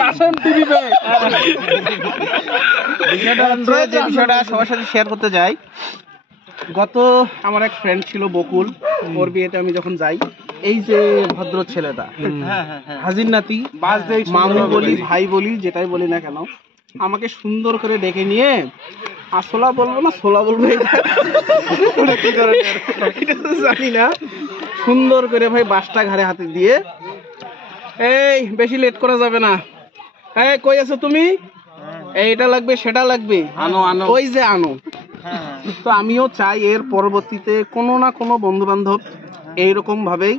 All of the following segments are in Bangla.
কাশেম টিভিতে যে বিষয়টা সবার সাথে শেয়ার করতে যাই, গত আমার এক ফ্রেন্ড ছিল বকুল, ওর বিয়েতে আমি যখন যাই, এই যে ভদ্র ছেলেটা হাজির নাতি মামু বলি ভাই বলি যেটাই বলি না কেন, আমাকে সুন্দর করে ডেকে নিয়ে আসলা বলবো না ছোলা বলবো এটা তো জানি না, সুন্দর করে ভাই বাসটা ঘাড়ে হাতে দিয়ে, এই বেশি লেট করা যাবে না, এই কই আছো তুমি, এইটা লাগবে সেটা লাগবে, আনো আনো, ওই যে আনো। তো আমিও চাই এর পরবর্তীতে কোনো না কোনো বন্ধু বান্ধব এইরকম ভাবেই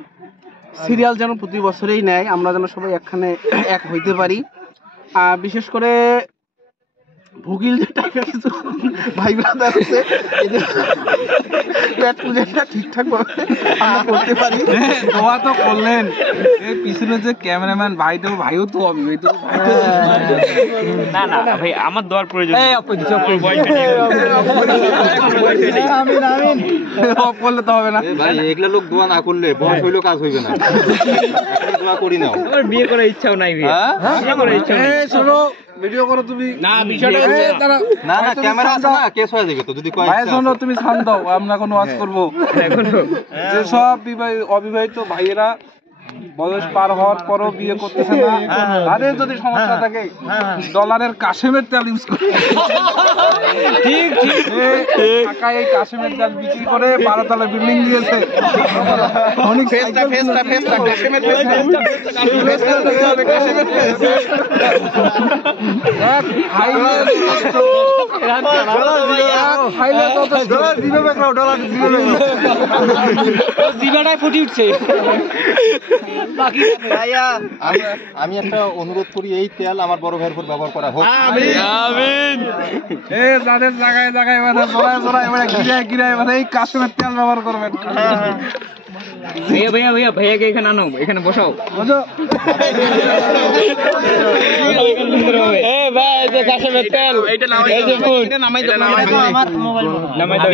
সিরিয়াল যেন প্রতি বছরেই নেয়, আমরা যেন সবাই একখানে এক হইতে পারি। বিশেষ করে ভুগিল যে টাইপের কিছু ভাই ব্রাদার আছে, এদের পেট পূজাটা ঠিকঠাক ভাবে আমরা করতে পারি। দোয়া তো করলেন, এর পিছনে যে ক্যামেরাম্যান ভাইও তো অবিবাহিত। না না ভাই, আমার দোয়ার প্রয়োজন অফ করলে তো হবে না ভাই, এগুলা লোক দোয়া না করলে বয়স হইলেও কাজ হইবে না। দোয়া করি নাও। আমার বিয়ে করার ইচ্ছাও নাই ভাই, বিয়ে করার ইচ্ছা নাই। শোনো, ভিডিও করো তুমি। না বিষয়টা না না, ক্যামেরা আছে না, কেস হয়ে যাবে তো যদি কয়। ভাই শোনো, তুমি শান্ত দাও, আমরা কোনো ওয়াজ করবো। যেসব অবিবাহিত ভাইয়েরা বয়স পার হওয়ার পরও বিয়ে করতেছে না, তাদের যদি সমস্যা থাকে ডলারের কাশেমের তেল ইউজ করে। ঠিক ঠিক, টাকা এই কাশেমের তেল বিক্রি করে 12 তলা বিল্ডিং দিয়েছে। অনেক ফেসটা কাশেমের ফেসটা ফুটি উঠছে। আমি একটা অনুরোধ করি, এই তেল আমার বড় ভাইয়ের উপর ব্যবহার করা হোক। যাদের জায়গায় জায়গায় মানে জোড়ায় মানে গিরায় মানে এই কাশেমের তেল ব্যবহার করবেন। ভাইয়া ভাইয়াকে এখানে আনো, এখানে বসাও। ভাই, কাশেমের তেল, এই যে ফুল নামাই দাও, আমার মোবাইল নামাই দাও।